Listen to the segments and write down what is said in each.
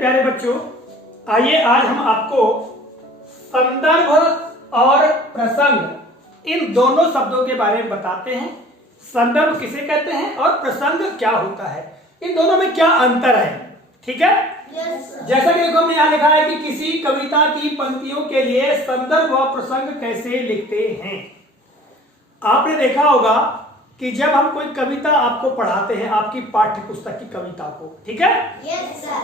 प्यारे बच्चों, आइए आज हम आपको संदर्भ और प्रसंग इन दोनों शब्दों के बारे में बताते हैं। संदर्भ किसे कहते हैं और प्रसंग क्या होता है, इन दोनों में क्या अंतर है। ठीक है, जैसा कि देखो हमने यहाँ लिखा है कि किसी कविता की पंक्तियों के लिए संदर्भ और प्रसंग कैसे लिखते हैं। आपने देखा होगा कि जब हम कोई कविता आपको पढ़ाते हैं, आपकी पाठ्य पुस्तक की कविता को, ठीक है,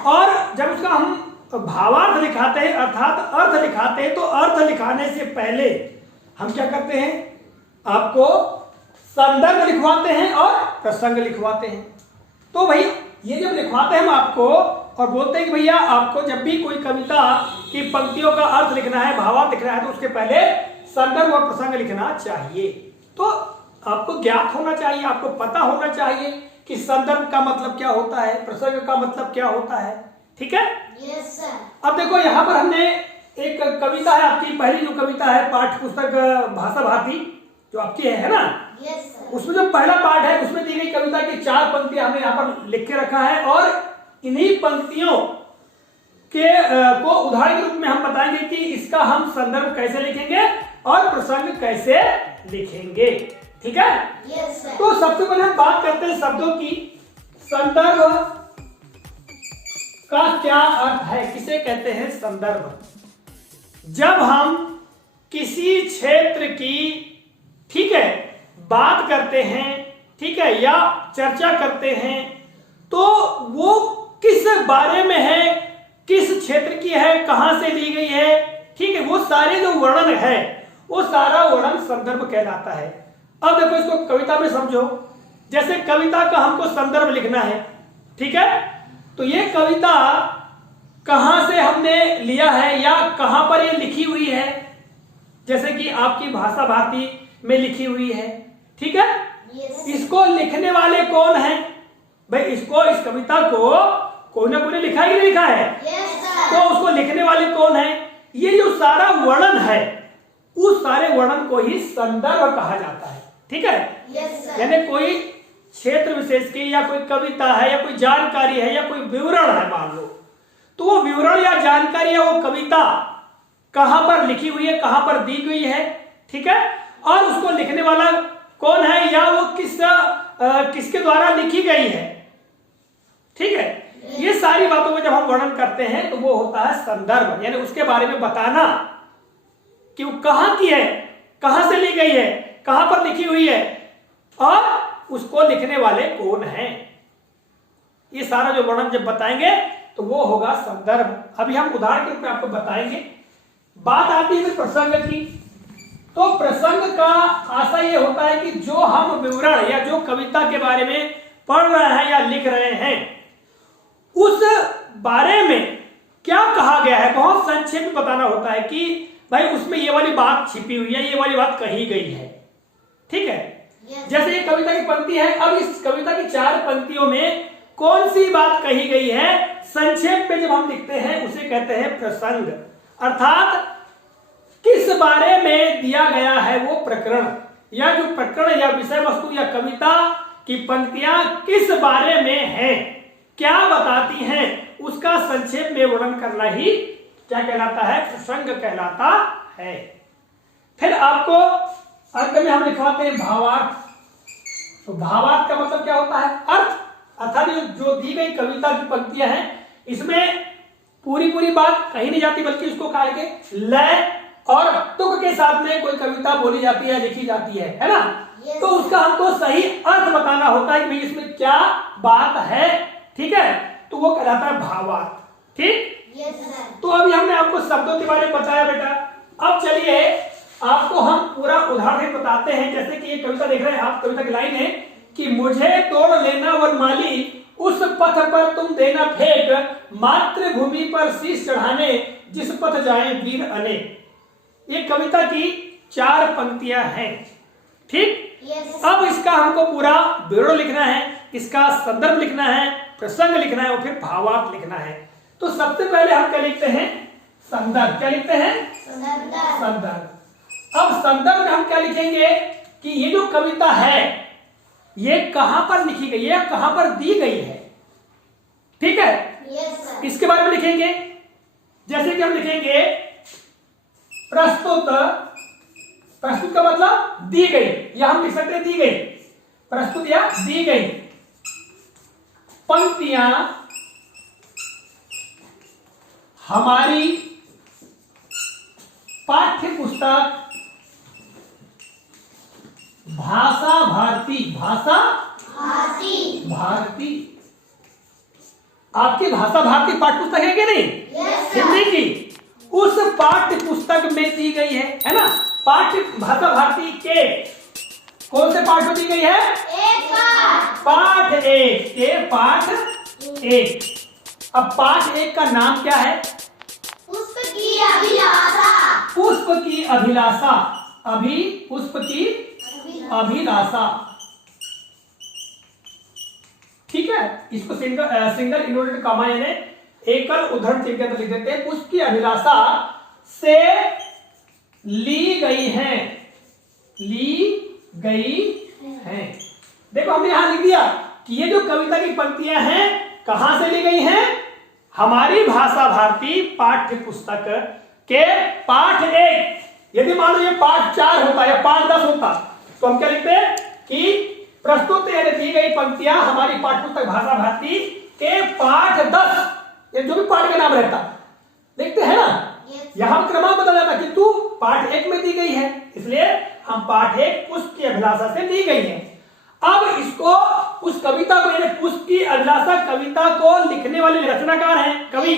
और जब उसका हम भावार्थ लिखाते हैं अर्थात अर्थ लिखाते हैं, तो अर्थ लिखाने से पहले हम क्या करते हैं, आपको संदर्भ लिखवाते हैं और प्रसंग लिखवाते हैं। तो भाई ये जब लिखवाते हैं हम आपको और बोलते हैं कि भैया आपको जब भी कोई कविता की पंक्तियों का अर्थ लिखना है, भावार्थ लिखना है, तो उसके पहले संदर्भ और प्रसंग लिखना चाहिए। तो आपको ज्ञात होना चाहिए, आपको पता होना चाहिए कि संदर्भ का मतलब क्या होता है, प्रसंग का मतलब क्या होता है। ठीक है, यस सर। अब देखो यहाँ पर हमने एक कविता है, आपकी पहली जो कविता है पाठ्य पुस्तक भाषा भारती जो आपकी है ना, यस सर। उसमें जो पहला पाठ है उसमें दी गई कविता की 4 पंक्तियां हमने यहाँ पर लिख के रखा है और इन्हीं पंक्तियों के को उदाहरण के रूप में हम बताएंगे कि इसका हम संदर्भ कैसे लिखेंगे और प्रसंग कैसे लिखेंगे। ठीक है, यस सर। तो सबसे पहले हम बात करते हैं शब्दों की। संदर्भ का क्या अर्थ है, किसे कहते हैं संदर्भ? जब हम किसी क्षेत्र की, ठीक है, बात करते हैं, ठीक है, या चर्चा करते हैं, तो वो किस बारे में है, किस क्षेत्र की है, कहां से ली गई है, ठीक है, वो सारे जो वर्णन है वो सारा वर्णन संदर्भ कहलाता है। अब देखो इसको कविता में समझो, जैसे कविता का हमको संदर्भ लिखना है, ठीक है, तो ये कविता कहां से हमने लिया है या कहां पर ये लिखी हुई है, जैसे कि आपकी भाषा भारती में लिखी हुई है। ठीक है, इसको लिखने वाले कौन है भाई, इसको इस कविता को कोई ना कोई ने लिखा ही लिखा है, तो उसको लिखने वाले कौन है, ये जो सारा वर्णन है उस सारे वर्णन को ही संदर्भ कहा जाता है। ठीक है, यानी कोई क्षेत्र विशेष की या कोई कविता है या कोई जानकारी है या कोई विवरण है मान लो, तो वो विवरण या जानकारी या वो कविता कहां पर लिखी हुई है, कहां पर दी गई है, ठीक है, और उसको लिखने वाला कौन है या वो किसके द्वारा लिखी गई है। ठीक है, ये सारी बातों में जब हम वर्णन करते हैं तो वो होता है संदर्भ, यानी उसके बारे में बताना कि वो कहां की है, कहां से ली गई है, कहां पर लिखी हुई है और उसको लिखने वाले कौन हैं। ये सारा जो वर्णन जब बताएंगे तो वो होगा संदर्भ। अभी हम उदाहरण के रूप में आपको बताएंगे। बात आती है प्रसंग की, तो प्रसंग का आशय ये होता है कि जो हम विवरण या जो कविता के बारे में पढ़ रहे हैं या लिख रहे हैं उस बारे में क्या कहा गया है, बहुत संक्षेप में बताना होता है कि भाई उसमें ये वाली बात छिपी हुई है, ये वाली बात कही गई है। ठीक है, जैसे ये कविता की पंक्ति है, अब इस कविता की 4 पंक्तियों में कौन सी बात कही गई है संक्षेप में जब हम लिखते हैं उसे कहते हैं प्रसंग, अर्थात किस बारे में दिया गया है वो प्रकरण, या जो प्रकरण या विषय वस्तु या कविता की पंक्तियां किस बारे में हैं, क्या बताती हैं, उसका संक्षेप में वर्णन करना ही क्या कहलाता है, प्रसंग कहलाता है। फिर आपको अंत में हम लिखवाते हैं भावार्थ। तो भावार्थ का मतलब क्या होता है, अर्थ, अर्थात जो दी गई कविता की पंक्तियां हैं इसमें पूरी बात कही नहीं जाती, बल्कि उसको कहा के लय और तुक के साथ में कोई कविता बोली जाती है, लिखी जाती है ना, तो उसका हमको सही अर्थ बताना होता है कि भाई इसमें क्या बात है। ठीक है, तो वो कहलाता है भावार्थ। ठीक, तो अभी हमने आपको शब्दों के बारे में बताया बेटा। अब चलिए आपको हम पूरा उदाहरण बताते हैं। जैसे कि ये कविता देख रहे हैं आप, कविता की लाइन है कि मुझे तोड़ लेना वनमाली, उस पथ पर तुम देना फेंक, मातृभूमि पर शीश चढ़ाने, जिस पथ जाए वीर अनेक। ये कविता की 4 पंक्तियां हैं। ठीक, अब इसका हमको पूरा विवरण लिखना है, इसका संदर्भ लिखना है, प्रसंग लिखना है और फिर भावार्थ लिखना है। तो सबसे पहले हम क्या लिखते हैं, संदर्भ। क्या लिखते हैं, संदर्भ। अब संदर्भ में हम क्या लिखेंगे कि ये जो कविता है ये कहां पर लिखी गई है, कहां पर दी गई है। ठीक है, इसके बारे में लिखेंगे। लिखेंगे, जैसे कि हम लिखेंगे प्रस्तुत, प्रस्तुत का मतलब दी गई, या हम लिख सकते हैं दी गई, प्रस्तुत या दी गई पंक्तियां हमारी पाठ्य पुस्तक भाषा भारती, भाषा भारती, आपकी भाषा भारती पाठ्य पुस्तक है कि नहीं? हिंदी की, उस पाठ्य पुस्तक में दी गई है ना। पाठ्य भाषा भारती के कौन से पाठ में दी गई है? पाठ एक के पाठ एक। अब पाठ एक का नाम क्या है? पुष्प की अभिलाषा। पुष्प की अभिलाषा, पुष्प की अभिलाषा, ठीक है। इसको सिंगल इन्वर्टेड कॉमा यानी एकल उद्धरण चिन्ह के अंदर लिख देते हैं। पुष्प की अभिलाषा से ली गई है, देखो हमने यहां लिख दिया कि ये जो कविता की पंक्तियां हैं कहां से ली गई हैं? हमारी भाषा भारती पाठ्य पुस्तक के पाठ एक। यदि मान लो ये पाठ 4 होता या पाठ 10 होता तो हम क्या लिखते हैं कि प्रस्तुत यानी दी गई पंक्तियां हमारी पाठ्य पुस्तक भाषा भारती के पाठ 10, ये जो भी पाठ का नाम रहता लिखते हैं ना। यहां क्रमांक बदल जाता कि तू पाठ 1 में दी गई है, इसलिए हम पाठ 1 पुष्प की अभिलाषा से दी गई है। अब इसको उस कविता को यानी पुष्प की अभिलाषा कविता को लिखने वाले रचनाकार हैं कवि,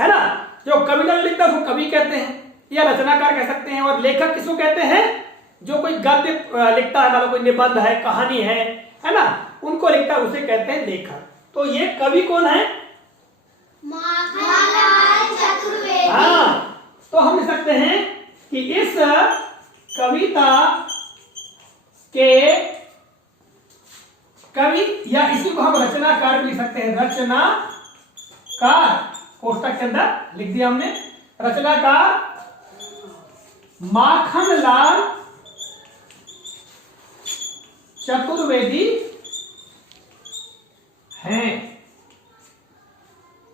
है ना। जो कविता लिखता है उसको कवि कहते हैं या रचनाकार कह सकते हैं। और लेखक किसको कहते हैं? जो कोई गद्य लिखता है, मतलब कोई निबंध है, कहानी है ना, उनको लिखता है उसे कहते हैं लेखक। तो ये कवि कौन है? माखनलाल चतुर्वेदी। हाँ, तो हम लिख सकते हैं कि इस कविता के कवि या इसी को हम रचनाकार भी लिख सकते हैं, रचनाकार कोष्टक के अंदर लिख दिया हमने। रचनाकार माखनलाल चतुर्वेदी हैं।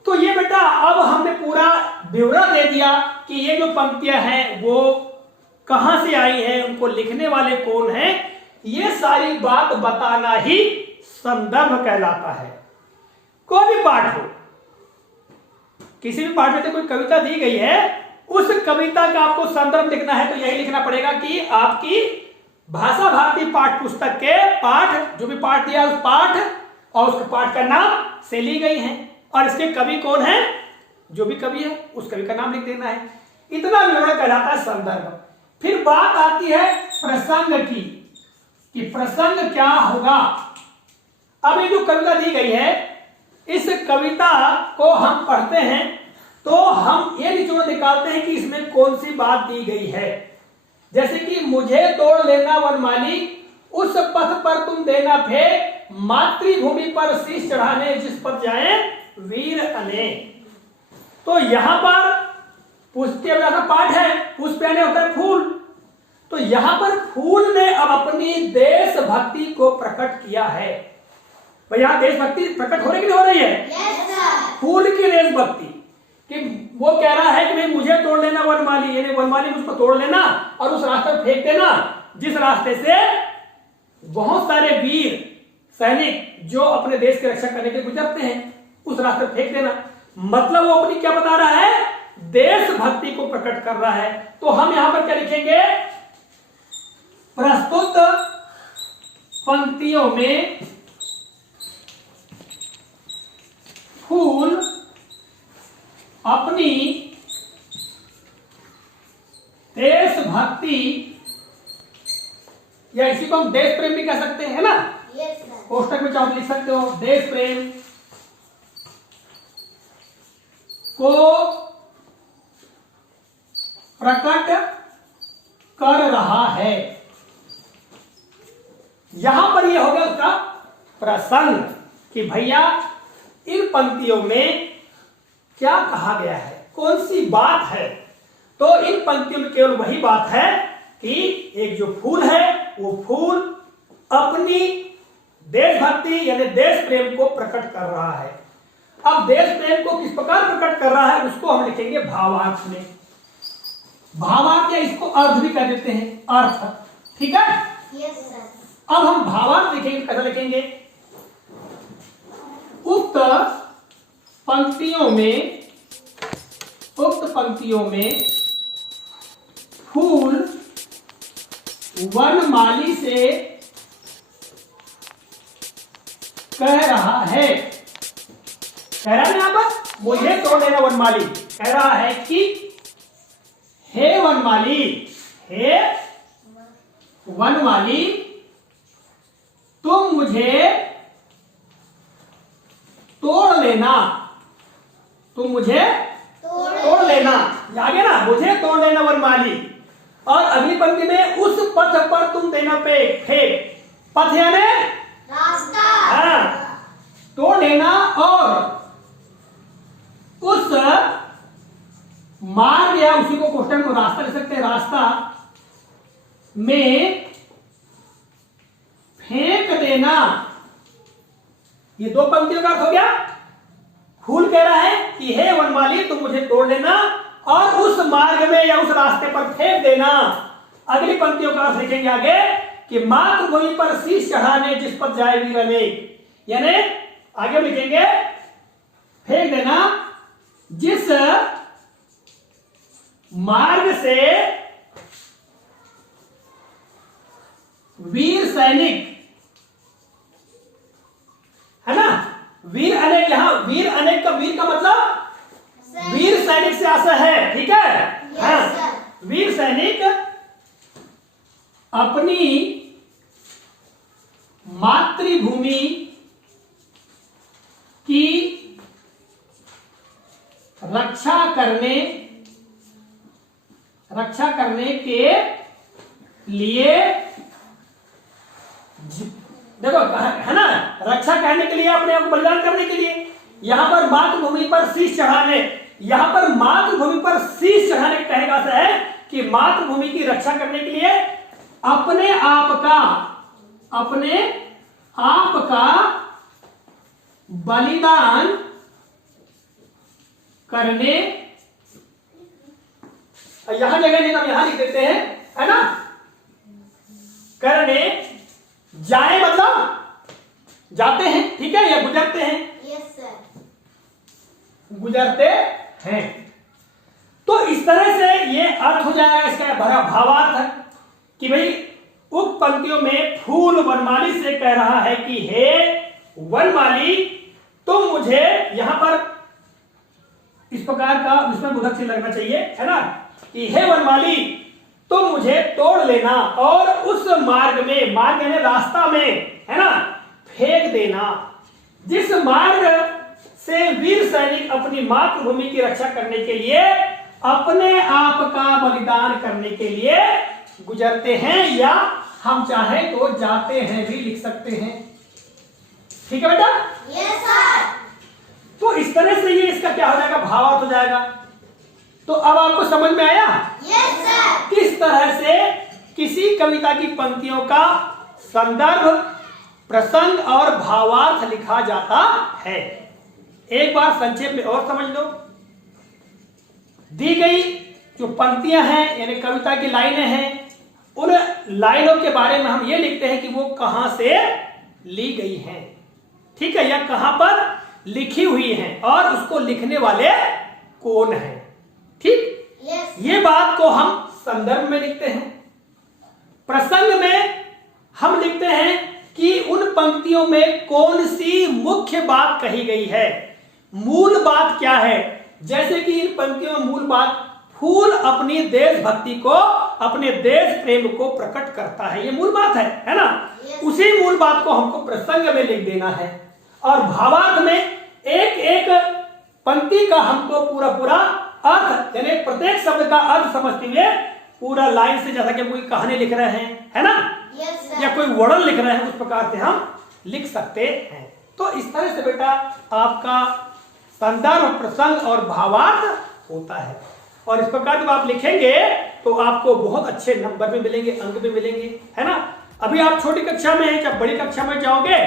तो ये बेटा अब हमने पूरा विवरण दे दिया कि ये जो पंक्तियां हैं वो कहां से आई हैं, उनको लिखने वाले कौन हैं। ये सारी बात बताना ही संदर्भ कहलाता है। कोई भी पाठ हो, किसी भी पाठ में से कोई कविता दी गई है, उस कविता का आपको संदर्भ लिखना है तो यही लिखना पड़ेगा कि आपकी भाषा भारती पाठ पुस्तक के पाठ, जो भी पाठ दिया उस पाठ और उसके पाठ का नाम से ली गई है, और इसके कवि कौन है, जो भी कवि है उस कवि का नाम लिख देना है। इतना विवरण कहलाता है संदर्भ। फिर बात आती है प्रसंग की, कि प्रसंग क्या होगा। अब ये जो कविता दी गई है, इस कविता को हम पढ़ते हैं तो हम ये निचोड़ निकालते हैं कि इसमें कौन सी बात दी गई है। जैसे कि मुझे तोड़ लेना वनमाली, उस पथ पर तुम देना फेंक, मातृभूमि पर शीश चढ़ाने जिस पर जाए वीर अने। तो यहां पर पुष्प की अभिलाषा पाठ है, पुष्प यानी होता है फूल। तो यहां पर फूल ने अब अपनी देशभक्ति को प्रकट किया है। भाई यहां देशभक्ति प्रकट हो रही कि नहीं हो रही है? फूल की देशभक्ति, कि वो कह रहा है कि भाई मुझे तोड़ लेना वनमाली, यानी वनमाली मुझको तोड़ लेना और उस रास्ते पर फेंक देना जिस रास्ते से बहुत सारे वीर सैनिक जो अपने देश की रक्षा करने के गुजरते हैं, उस रास्ते पर फेंक देना। मतलब वो अपनी क्या बता रहा है? देशभक्ति को प्रकट कर रहा है। तो हम यहां पर क्या लिखेंगे? प्रस्तुत पंक्तियों में फूल अपनी देशभक्ति, या इसी को हम देश प्रेम भी कह सकते हैं, है ना। कोष्टक में आप लिख सकते हो देश प्रेम को प्रकट कर रहा है। यहां पर यह हो गया उसका प्रसंग कि भैया इन पंक्तियों में क्या कहा गया है, कौन सी बात है। तो इन पंक्तियों में केवल वही बात है कि एक जो फूल है वो फूल अपनी देशभक्ति यानी देश प्रेम को प्रकट कर रहा है। अब देश प्रेम को किस प्रकार प्रकट कर रहा है उसको हम लिखेंगे भावार्थ में। भावार्थ या इसको अर्थ भी कह देते हैं, अर्थ। ठीक है, यस सर। अब हम भावार्थ लिखेंगे, कैसे लिखेंगे? उक्त पंक्तियों में फूल वनमाली से कह रहा है, कह रहा है यहाँ पर मुझे तोड़ देना वनमाली, कह रहा है कि हे वनमाली, हे वनमाली तुम मुझे तोड़ लेना, तुम मुझे तोड़ लेना, आगे ना, मुझे तोड़ लेना वनमाली। और अगली पंक्ति में उस पथ पर तुम देना फेंक, पथ यानी रास्ता। हाँ, तोड़ लेना, और उस मार्ग या उसी को क्वेश्चन को रास्ता लिख सकते हैं, रास्ता में फेंक देना। ये दो पंक्तियों का अर्थ हो गया। फूल कह रहा है कि हे वनमाली तुम मुझे तोड़ लेना और उस मार्ग में या उस रास्ते पर फेंक देना। अगली पंक्तियों का अर्थ लिखेंगे आगे कि मातृभूमि पर शीश चढ़ाने जिस पर जाए वीर अनेक, यानी आगे लिखेंगे फेंक देना जिस मार्ग से वीर सैनिक, है ना, वीर अनेक, यहां वीर अनेक का वीर का मतलब वीर सैनिक से आशा है। ठीक है, हाँ, वीर सैनिक अपनी मातृभूमि की रक्षा करने के लिए, देखो है ना, रक्षा करने के लिए, अपने आप को बलिदान करने के लिए। यहां पर मातृभूमि पर शीश चढ़ाने, यहां पर मातृभूमि पर शीश चढ़ाने का कहने का अर्थ है कि मातृभूमि की रक्षा करने के लिए अपने आप का बलिदान करने, यहां जगह नहीं, हम यहां लिख देते हैं, है ना, करने जाए मतलब जाते हैं, ठीक है, या गुजरते हैं। Yes sir. गुजरते हैं। तो इस तरह से ये अर्थ हो जाएगा, इसका भरा भावार्थ है कि भाई उक्त पंक्तियों में फूल वनमाली से कह रहा है कि हे वनमाली तुम मुझे, यहां पर इस प्रकार का इसमें मुदक से लगना चाहिए, है ना, कि हे वनमाली तुम मुझे तोड़ लेना और उस मार्ग में, मार्ग यानी रास्ता में, है ना, फेंक देना जिस मार्ग से वीर सैनिक अपनी मातृभूमि की रक्षा करने के लिए अपने आप का बलिदान करने के लिए गुजरते हैं, या हम चाहें तो जाते हैं भी लिख सकते हैं। ठीक है बेटा? Yes sir. तो इस तरह से ये इसका क्या हो जाएगा, भावार्थ हो जाएगा। तो अब आपको समझ में आया यस सर। किस तरह से किसी कविता की पंक्तियों का संदर्भ, प्रसंग और भावार्थ लिखा जाता है। एक बार संक्षेप में और समझ लो। दी गई जो पंक्तियां हैं यानी कविता की लाइनें हैं, उन लाइनों के बारे में हम ये लिखते हैं कि वो कहां से ली गई हैं, ठीक है, या कहां पर लिखी हुई हैं और उसको लिखने वाले कौन हैं। ठीक, ये बात को हम संदर्भ में लिखते हैं। प्रसंग में हम लिखते हैं कि उन पंक्तियों में कौन सी मुख्य बात कही गई है, मूल बात क्या है। जैसे कि इन पंक्तियों में मूल बात, फूल अपनी देशभक्ति को, अपने देश प्रेम को प्रकट करता है, ये मूल बात है ना। उसी मूल बात को हमको प्रसंग में लिख देना है और भावार्थ में एक एक पंक्ति का हमको पूरा पूरा अर्थ, यानी प्रत्येक शब्द का अर्थ समझते हुए पूरा लाइन से, जैसा कि कोई कहानी लिख रहे हैं, है ना, या कोई वर्णन लिख रहे हैं, उस प्रकार से हम लिख सकते हैं। तो इस तरह से बेटा आपका संदर्भ, प्रसंग और भावार्थ होता है। और इस प्रकार जब आप लिखेंगे तो आपको बहुत अच्छे नंबर भी मिलेंगे, अंक भी मिलेंगे, है ना। अभी आप छोटी कक्षा में हैं, जब बड़ी कक्षा में जाओगे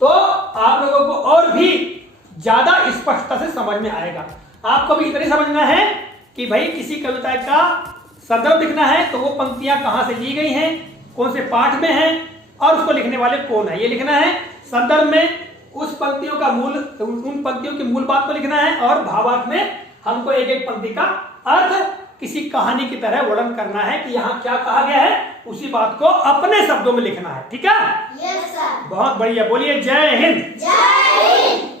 तो आप लोगों को और भी ज्यादा स्पष्टता से समझ में आएगा। आपको भी इतना ही समझना है कि भाई किसी कविता का संदर्भ लिखना है तो वो पंक्तियां कहां से ली गई हैं, कौन से पाठ में हैं और उसको लिखने वाले कौन है, ये लिखना है। संदर्भ में उस पंक्तियों का उन पंक्तियों की मूल बात को लिखना है और भावार्थ में हमको एक एक पंक्ति का अर्थ किसी कहानी की तरह वर्णन करना है कि यहाँ क्या कहा गया है, उसी बात को अपने शब्दों में लिखना है। ठीक है, यस सर। बहुत बढ़िया, बोलिए जय हिंद। जय हिंद।